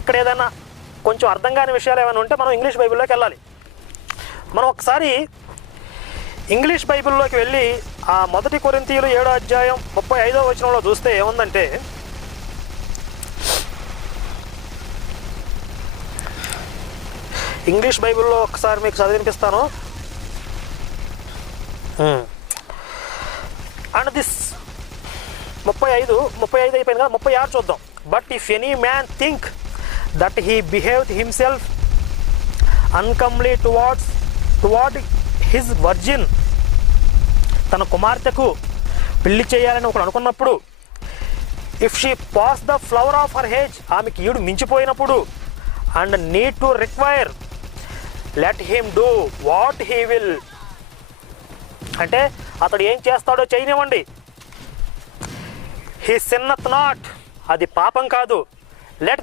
ఇక్కడ ఏదైనా కొంచెం అర్థం కాని విషయాలు ఏమైనా ఉంటే మనం ఇంగ్లీష్ బైబిల్లోకి వెళ్ళాలి. మనం ఒకసారి ఇంగ్లీష్ బైబిల్లోకి వెళ్ళి ఆ 1 కొరింథీయులు 7వ అధ్యాయం 35వ వచనంలో చూస్తే ఏముందంటే, ఇంగ్లీష్ బైబిల్లో ఒకసారి మీకు చదివినిపిస్తాను. అండ్ దిస్ 35 అయిపోయింది కదా, 36 చూద్దాం. But if any man think that he behaved himself uncomely toward his virgin, తన కుమార్తెకు పెళ్లి చేయాలని ఒకడు అనుకున్నప్పుడు, if she pass the flower of her age, ఆమెకి ఈడు మించిపోయినప్పుడు, and need to require, let him do what he will, అంటే అతడు ఏం చేస్తాడో చేయనివ్వండి. హీ సిన్నత్ నాట్, అది పాపం కాదు. లెట్